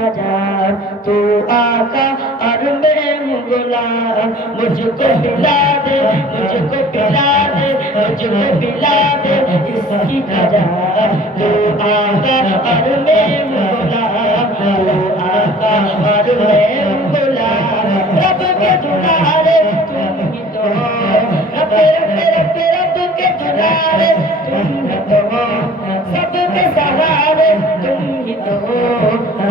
खजा तू आका और मैं हूँ गुलाम मुझको पिला दे मुझको पिला दे मुझको पिला दे इसकी खजा तू आका और मैं हूँ गुलाम तू आका और मैं हूँ गुलाम रब के दुलारे तुम ही तो हो रब रब रब रब के दुलारे तुम ही तो हो सबके सहारे तुम ही तो हो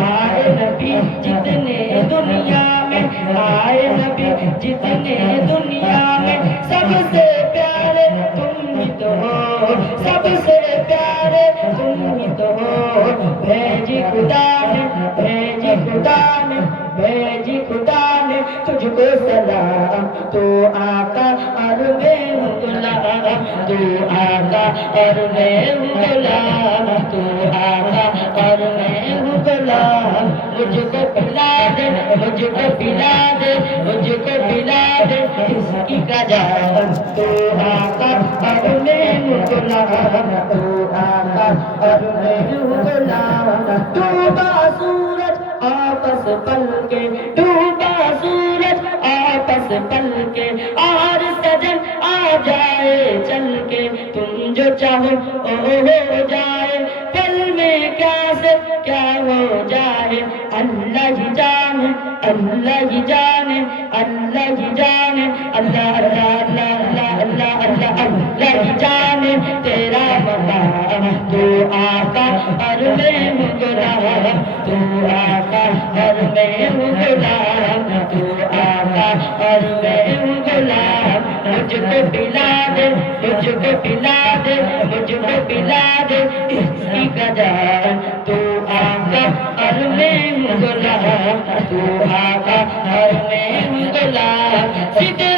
आए नबी जितने दुनिया में आए नबी जितने दुनिया में सबसे प्यारे तुम ही तो हो सबसे प्यारे तुम ही तो हो भेजी खुदा ने भेजी खुदा ने भेजी खुदा ने तुझको सलाम तू आका और मैं हूँ गुलाम तू आका और मैं हूँ गुलाम तू आका और मैं हूँ गुलाम मुझको पिला दे मुझको पिला दे मुझको पिला दे इसकी कजा तू आका और मैं हूँ गुलाम तू आका और मैं हूँ गुलाम डूबा सूरज आपस पल के डूबा सूरज आपस पल के और सजन आ जाए चल के तुम जो चाहो ओ हो जाए पल में क्या से क्या हो जाए अल्लाह ही जाने अल्लाह ही जाने अल्लाह ही जाने अल्लाह अल्लाह अल्लाह अल्लाह अल्लाह अल्लाह ही जाने तेरा मकाम तू आका और मैं हूँ गुलाम तू आका और मैं हूँ गुलाम तू आका और मैं हूँ गुलाम मुझको पिला दे मुझको पिला दे मुझको पिला दे इसकी कजा तू आका और मैं हूँ गुलाम तू आका और मैं हूँ गुलाम